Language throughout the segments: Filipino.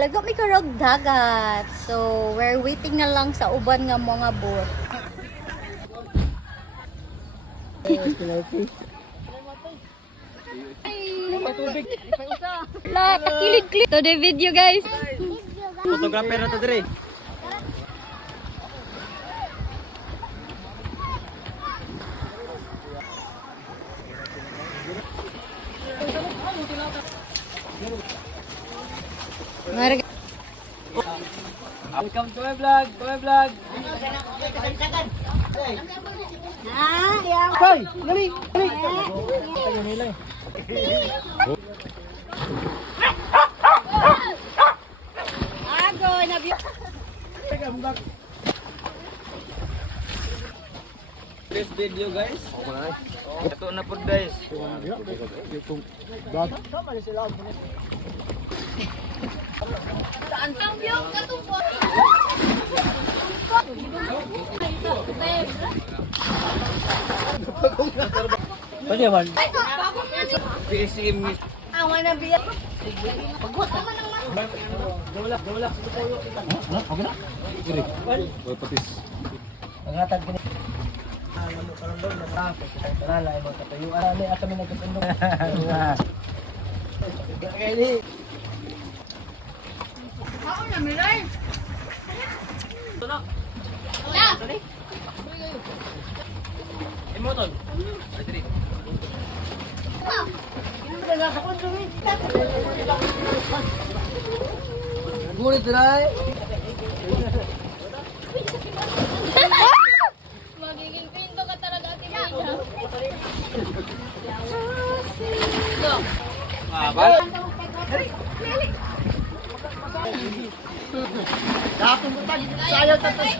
Lago may karog dagat. So, we're waiting na lang sa uban nga mga boat. La, takilid-kilid. To the video, guys. Photographer na to dire. Marga. Welcome to my vlog, Hoy, dali, dali. Ago, nabi. This video guys. Ito na po guys. Saan ang view katupo? Pwede man. PSM. Awan na biya. Gawala. Okay na? Diri. Boy patis. Pangatag kini. Ano karon daw na nala ay magkatayuan ani at kami nagkatundong. Kaya Ako na milay. Tulo. La. Emoton. Diri. Gulit rai. Magiging pinto ka talaga, Ate Mayda. Bal. Dapat mo tayo ayaw tapos.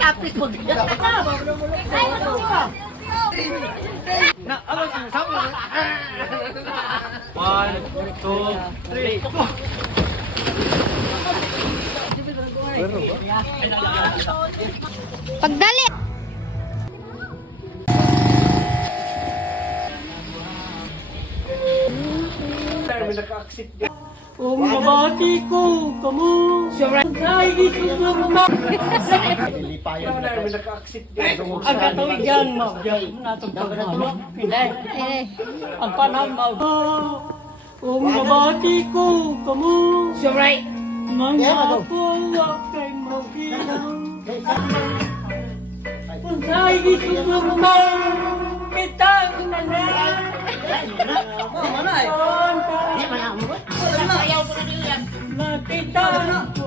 Tapos mo. Na, ano sama? 1 2 3. Pagdali. Mabati ko, kamu. Ay, ang katawid yan, ma. Natong pagmano. Hindi. Ang panahon, ma. Mabati ko, kamu. Right. Mga po, kay Magilang. Ay, kitang nanan. Nakita ko.